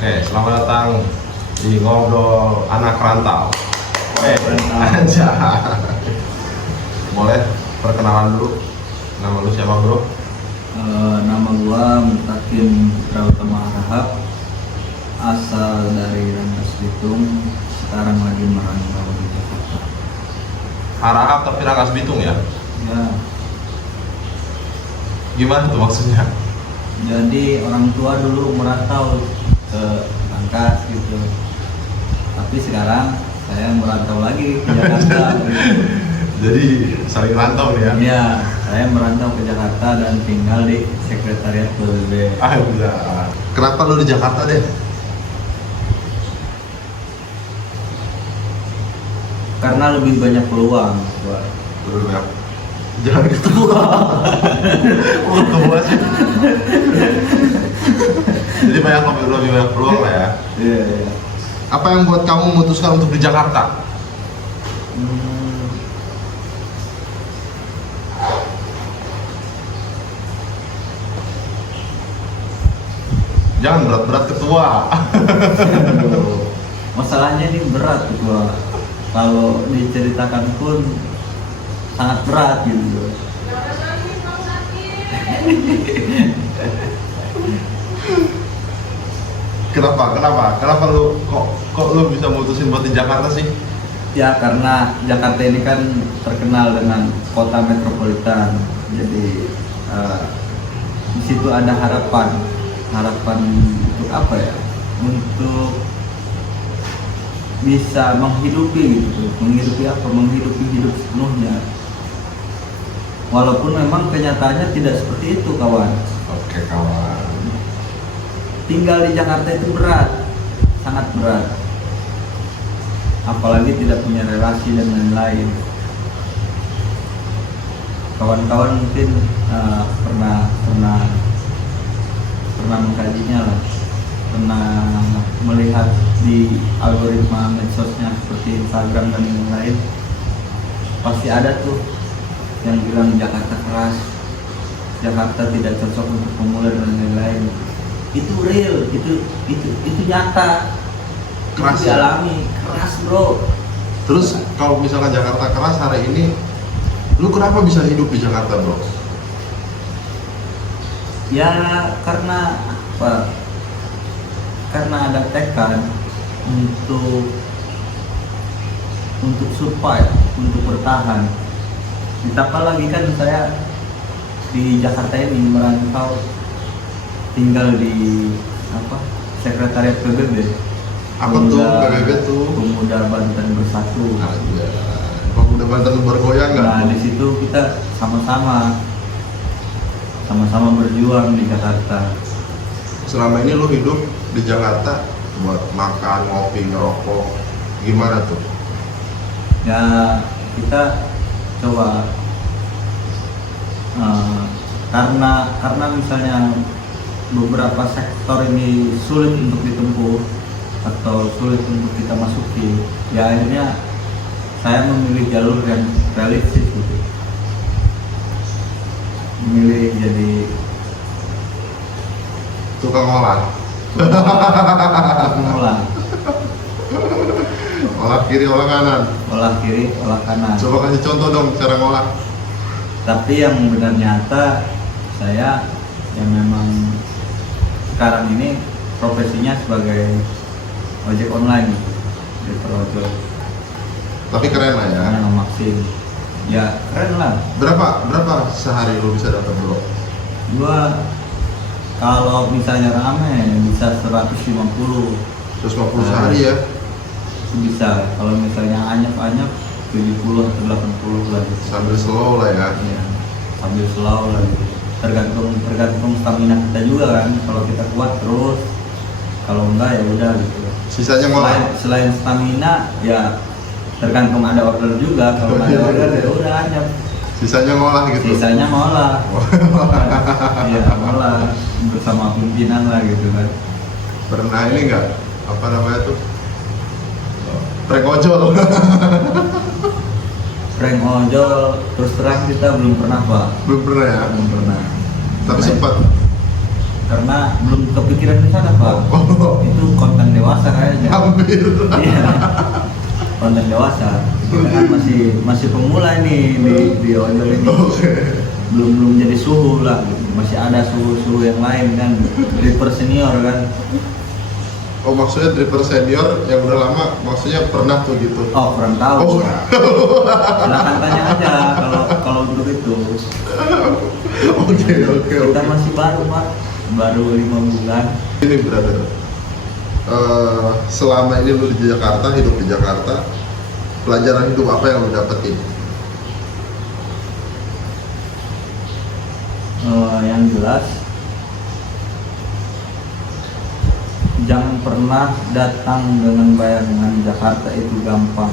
Oke, selamat datang di Ngobrol Anak Rantau. Aja. Boleh perkenalan dulu. Nama lu siapa, bro? Nama gua Mutakin Putra Utama Rahab, asal dari Rangkas Bitung, sekarang lagi merantau di Jakarta. Harahap tapi Rangkas Bitung ya? Ya, Gimana tuh maksudnya? jadi orang tua dulu merantau ke Rangkas gitu, tapi sekarang saya merantau lagi ke Jakarta. Jadi saling rantau nih ya? Iya, saya merantau ke Jakarta dan tinggal di Sekretariat PBB. Aja. Kenapa lu di Jakarta deh? Karena lebih banyak peluang buat Bro, ya. Jangan ketua. Oh, ketua sih. Jadi lebih banyak peluang lah ya. Iya, iya. Apa yang buat kamu memutuskan untuk di Jakarta? Jangan berat-berat ketua. Aduh, masalahnya ini berat gua. Kalau diceritakan pun sangat berat gitu. Kenapa kok lu bisa mutusin buat di Jakarta sih? Ya karena Jakarta ini kan terkenal dengan kota metropolitan. Jadi di situ ada harapan untuk apa ya? Untuk bisa menghidupi gitu, menghidupi hidup sepenuhnya. Walaupun memang kenyataannya tidak seperti itu, kawan. Oke, kawan. Tinggal di Jakarta itu berat, sangat berat. Apalagi tidak punya relasi dan lain-lain. Kawan-kawan mungkin pernah mengkajinya lah, pernah melihat di algoritma medsosnya seperti Instagram dan lain-lain. Pasti ada tuh yang bilang Jakarta keras, Jakarta tidak cocok untuk pemula dan lain-lain. Itu real, itu nyata, Keras itu ya? dialami, keras bro. Terus kalau misalkan Jakarta keras hari ini, lu kenapa bisa hidup di Jakarta, bro? Ya karena apa? Karena ada tekad untuk survive, untuk bertahan. Ditambah lagi kan saya di Jakarta ini merantau, tinggal di Sekretariat PBB. Apa tuh PBB tuh? Pemuda Banten Bersatu. Aja. Pemuda Banten bergoyang nggak? Nah di situ kita sama-sama berjuang di Jakarta. Selama ini lu hidup di Jakarta buat makan, ngopi, ngerokok, gimana tuh? Ya kita coba karena misalnya beberapa sektor ini sulit untuk ditempuh atau sulit untuk kita masuki, ya akhirnya saya memilih jalur yang realistis gitu, memilih jadi Tukang olah. mengolah, Olah kiri, olah kanan. olah kiri, olah kanan. Coba kasih contoh dong cara ngolah. Tapi yang benar nyata saya yang memang sekarang ini profesinya sebagai ojek online gitu, di ojol. Tapi keren lah ya. Karena Maxim, ya keren lah. Berapa sehari lu bisa dapat, bro? Gua kalau misalnya rame bisa 150 sehari ya? bisa. Kalau misalnya anyap-anyap 70 atau 80 lah gitu. Sambil slow lah ya. Iya, sambil slow lah gitu. Tergantung stamina kita juga kan. Kalau kita kuat terus, kalau enggak ya udah gitu. Sisanya ngolah. Selain stamina ya tergantung ada order juga. Kalau nggak ada order ya udah anyap. Sisanya ngolah gitu. Sisanya ngolah. Iya, ngolah bersama pimpinan lah gitu kan. Pernah ini nggak? Apa namanya tuh? Prank ojol. Prank ojol terus terang kita belum pernah, Pak. Belum pernah ya? Belum pernah. Tapi sempat. karena belum kepikiran di sana Pak. Itu konten dewasa kayaknya. Hampir. Iya. Konten dewasa. Kita kan masih pemula nih di ojol ini. Oke. Belum jadi suhu lah. Masih ada suhu yang lain kan. Dripper senior kan. Oh maksudnya dripper senior yang udah lama, maksudnya pernah tuh gitu? Oh kurang tahu. Oh. Silahkan tanya aja kalau untuk itu. Oke. Kita masih baru Pak. Baru 5 bulan. Ini brother, selama ini lu di Jakarta, hidup di Jakarta, pelajaran hidup apa yang lu dapetin? Yang jelas jangan pernah datang dengan bayangan Jakarta itu gampang.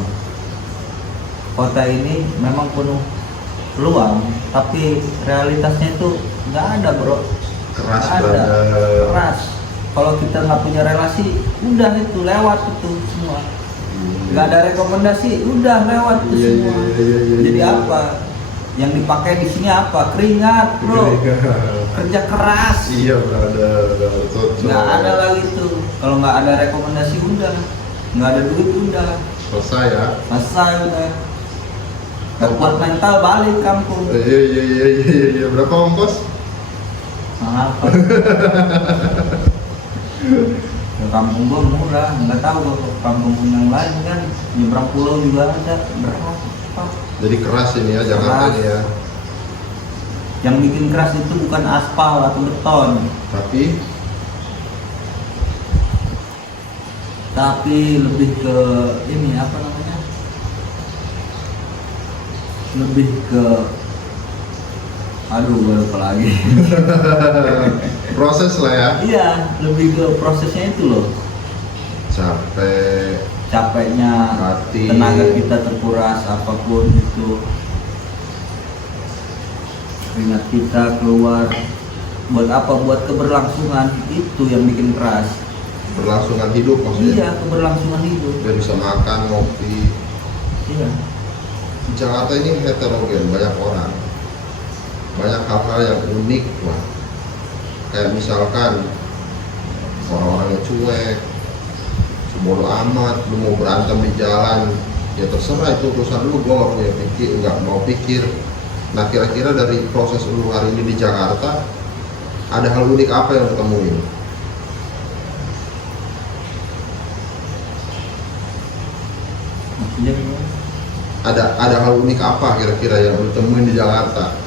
Kota ini memang penuh peluang, tapi realitasnya itu nggak ada bro. Keras Nggak ada. brother. Keras. Kalau kita nggak punya relasi, udah itu lewat itu semua. Nggak ada rekomendasi, udah lewat itu Iya, semua. iya, Jadi iya. apa? Yang dipakai di sini apa? Keringat bro. Kerja keras. Iya brother, cocok. Nggak ada lagi tuh. Kalau nggak ada rekomendasi udah, nggak ada duit udah, Selesai ya? selesai udah. Nggak kuat mental balik kampung. Iya. Berapa ongkos? Mahal Pak. Ke kampung gua murah, nggak tahu gua ke kampung yang lain kan nyebrang pulau juga ada berapa. Jadi keras ini ya Jakarta Keras. ini ya. Yang bikin keras itu bukan aspal atau beton, tapi lebih ke ini apa namanya? Lebih ke aduh gue lupa lagi. proses lah ya. Iya, lebih ke prosesnya itu loh. Capek, Capeknya, Mati. tenaga kita terkuras apapun itu. Keringat kita keluar. Buat apa? Buat keberlangsungan itu yang bikin keras. berlangsungan hidup maksudnya. Iya, keberlangsungan hidup. Biar bisa makan, ngopi. Iya. Jakarta ini heterogen, banyak orang, banyak hal-hal yang unik lah. Kayak misalkan orang-orangnya cuek, sebodoh amat, lu mau berantem di jalan, ya terserah itu urusan lu, gua nggak mau pikir. Nah kira-kira dari proses lu hari ini di Jakarta, ada hal unik apa yang lu temuin? Maksudnya gimana? Ada hal unik apa kira-kira yang lu temuin di Jakarta?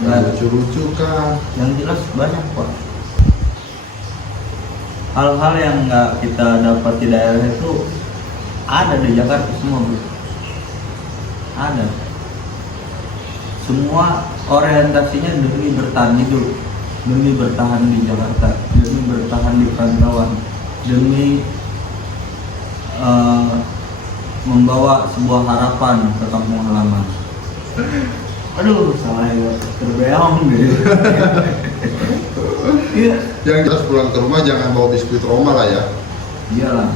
Nah. Yang lucu-lucu kah? Yang jelas banyak Pak. Hal-hal yang nggak kita dapat di daerah itu ada di Jakarta semua bro. Ada. Semua orientasinya demi bertahan hidup, demi bertahan di Jakarta, demi bertahan di perantauan, demi membawa sebuah harapan ke kampung halaman. Aduh, salah ya, terbeong deh. Iya. Yang jelas pulang ke rumah jangan bawa biskuit Roma lah ya. Iyalah.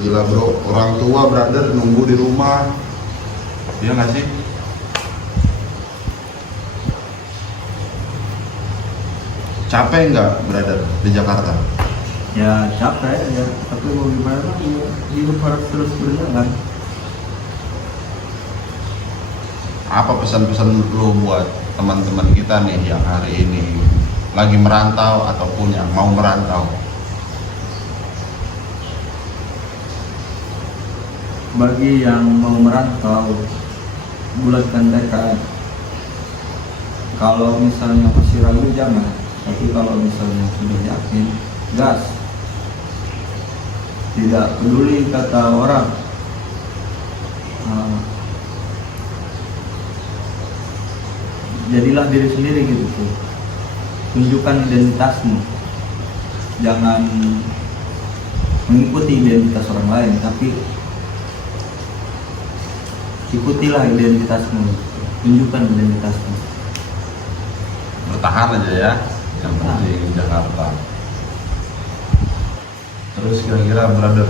Gila bro, orang tua brother nunggu di rumah. Iya nggak sih? Capek nggak brother di Jakarta? Ya capek ya, tapi mau gimana lagi, hidup harus terus berjalan. Apa pesan-pesan lu buat teman-teman kita nih yang hari ini lagi merantau ataupun yang mau merantau? Bagi yang mau merantau, bulatkan tekad. Kalau misalnya masih ragu jangan, tapi kalau misalnya sudah yakin, gas. Tidak peduli kata orang. Jadilah diri sendiri gitu tuh. Tunjukkan identitasmu. Jangan mengikuti identitas orang lain, tapi ikutilah identitasmu. Tunjukkan identitasmu. Bertahan aja ya, yang penting di Jakarta. Terus kira-kira brother,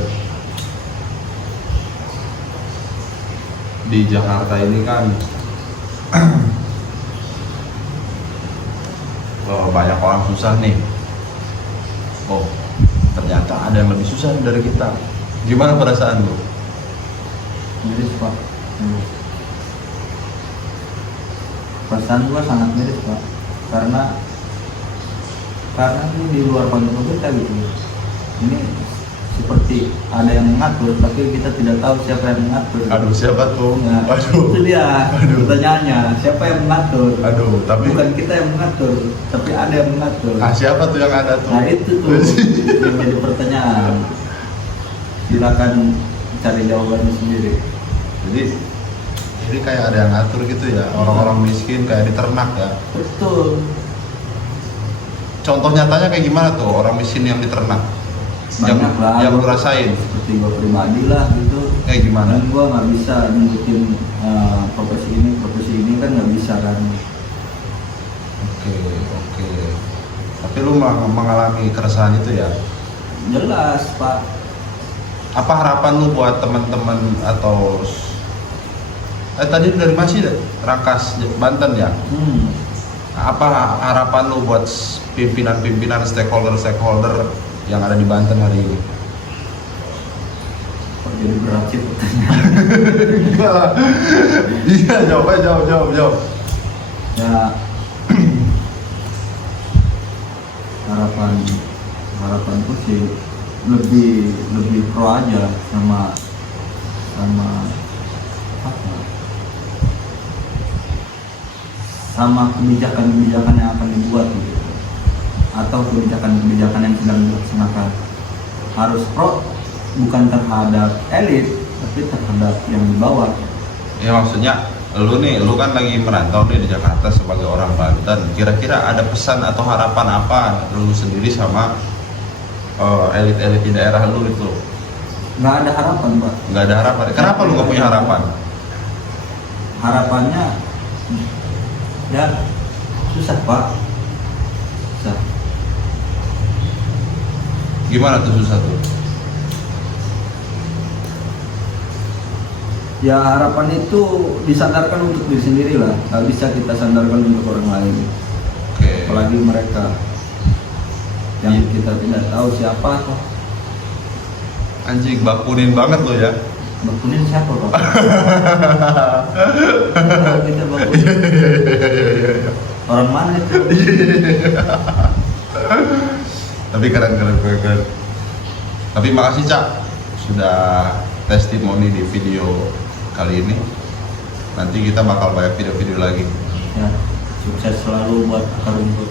di Jakarta ini kan banyak orang susah nih. Oh, ternyata ada yang lebih susah dari kita. Gimana perasaan lu? Miris pak. Miris. Perasaan gua sangat miris pak, karena ini di luar kontrol kita gitu. Ini seperti ada yang mengatur, tapi kita tidak tahu siapa yang mengatur. Aduh, siapa tuh? Nah, Aduh. itu dia pertanyaannya, siapa yang mengatur? Aduh, tapi Bukan kita yang mengatur, tapi ada yang mengatur. siapa tuh yang ada tuh? Nah itu tuh yang jadi pertanyaan. Silakan cari jawabannya sendiri. Jadi kayak ada yang ngatur gitu ya, orang-orang miskin kayak diternak ya. Betul. Contoh nyatanya kayak gimana tuh orang miskin yang diternak? Banyak lah. Yang lu rasain? Seperti gua pribadi lah gitu. Kayak gimana? Dan gua nggak bisa nunjukin profesi ini kan nggak bisa kan. Oke. Tapi lu mengalami keresahan itu ya? Jelas pak. Apa harapan lu buat teman-teman atau tadi dari masih Rangkas Banten ya? Apa harapan lu buat pimpinan stakeholder yang ada di Banten hari ini? Kok jadi berat sih pertanyaan? Enggak lah. Iya, jawab. Ya harapanku sih lebih pro aja sama apa? Sama kebijakan yang akan dibuat gitu, atau kebijakan yang sedang dilaksanakan. Harus pro, bukan terhadap elit tapi terhadap yang di bawah. Ya maksudnya lu kan lagi merantau nih di Jakarta sebagai orang Banten. Kira-kira ada pesan atau harapan apa lu sendiri sama elit-elit di daerah lu itu? Nggak ada harapan pak. Nggak ada harapan. Kenapa lu nggak punya harapan? Harapannya ya susah pak. Susah. Gimana tuh susah tuh? Ya harapan itu disandarkan untuk diri sendiri lah, nggak bisa kita sandarkan untuk orang lain. Oke. Apalagi mereka yang kita tidak tahu siapa kok. Anjing, bakunin banget lo ya. Bakunin siapa pak? Tahu kita bakunin. Orang mana itu? Tapi keren. Tapi makasih Cak sudah testimoni di video kali ini. Nanti kita bakal banyak video-video lagi. Ya, sukses selalu buat akar rumput.